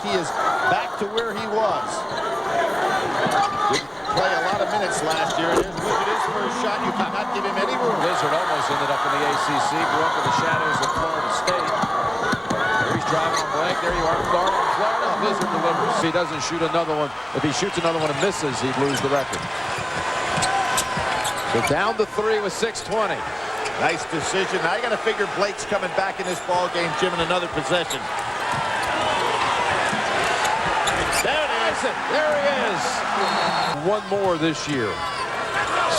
like he is back to where he was. Didn't play a lot of minutes last year. Look at his first shot. You cannot give him any room. Blizzard almost ended up in the ACC. Grew up in the shadows of Florida State. There he's driving on blank. There you are, Florida. Blizzard delivers. If he doesn't shoot another one, if he shoots another one and misses, he'd lose the record. So down to 3 with 6:20. Nice decision. Now I got to figure Blake's coming back in this ball game, Jim, in another possession. There it is. There he is. One more this year.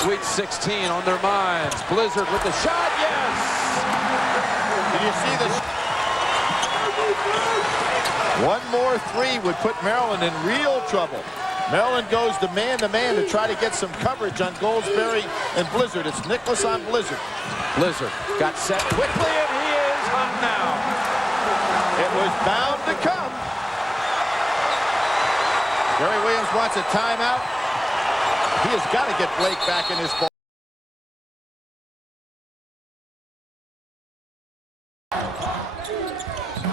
Sweet 16 on their minds. Blizzard with the shot. Yes. Did you see this? One more three would put Maryland in real trouble. Maryland goes to man to try to get some coverage on Goldsberry and Blizzard. It's Nicholas on Blizzard. Blizzard got set quickly, and he is hot now. It was bound to come. Gary Williams wants a timeout. He has got to get Blake back in his ball.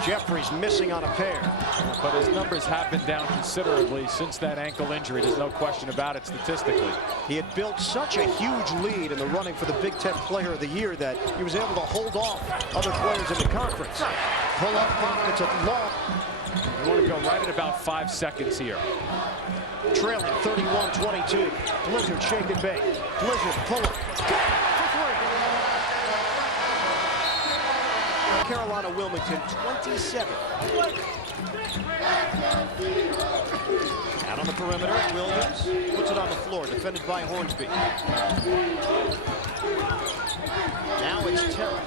Jeffries missing on a pair. But his numbers have been down considerably since that ankle injury. There's no question about it statistically. He had built such a huge lead in the running for the Big Ten Player of the Year that he was able to hold off other players in the conference. Pull up pockets of long. We want to go right at about 5 seconds here. Trailing 31-22. Blizzard shake and bake. Blizzard pull it. Carolina Wilmington 27. Out on the perimeter, Williams puts it on the floor, defended by Hornsby. Now it's Terra.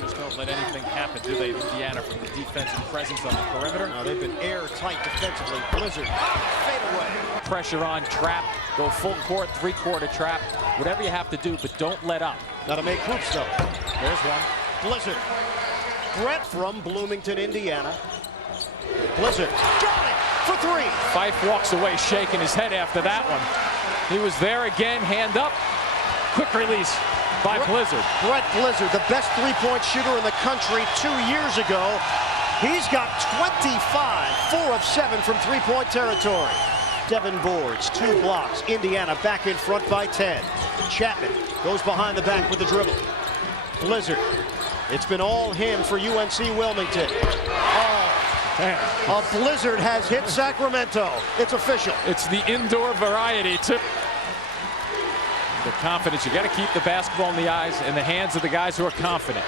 Just don't let anything happen, do they, Indiana, from the defensive presence on the perimeter? No, they've been airtight defensively. Blizzard, fade away. Pressure on, trap, go full court, three-quarter trap. Whatever you have to do, but don't let up. Got to make hoops, though. There's one. Blizzard. Brett from Bloomington, Indiana. Blizzard got it for three. Fife walks away shaking his head after that one. He was there again, hand up. Quick release by Blizzard. Brett Blizzard, the best three-point shooter in the country 2 years ago. He's got 25, 4 of 7 from three-point territory. Devin Boards, 2 blocks. Indiana back in front by 10. Chapman goes behind the back with the dribble. Blizzard. It's been all him for UNC Wilmington. Oh, man. A blizzard has hit Sacramento. It's official. It's the indoor variety, too. The confidence. You got to keep the basketball in the eyes and the hands of the guys who are confident.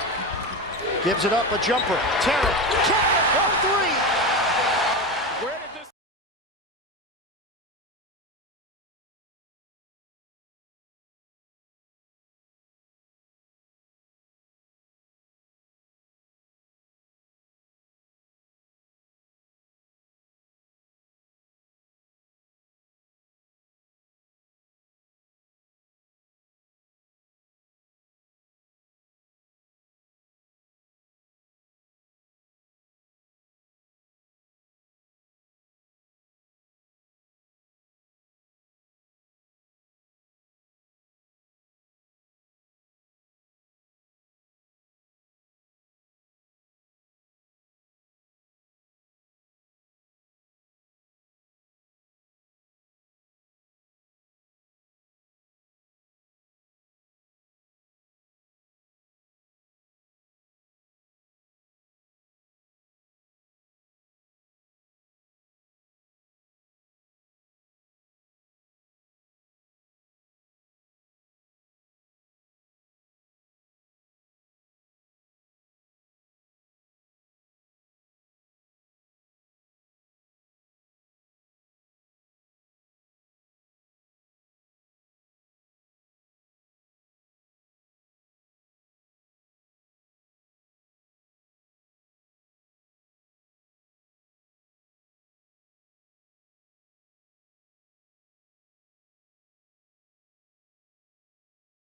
Gives it up, a jumper. Terra.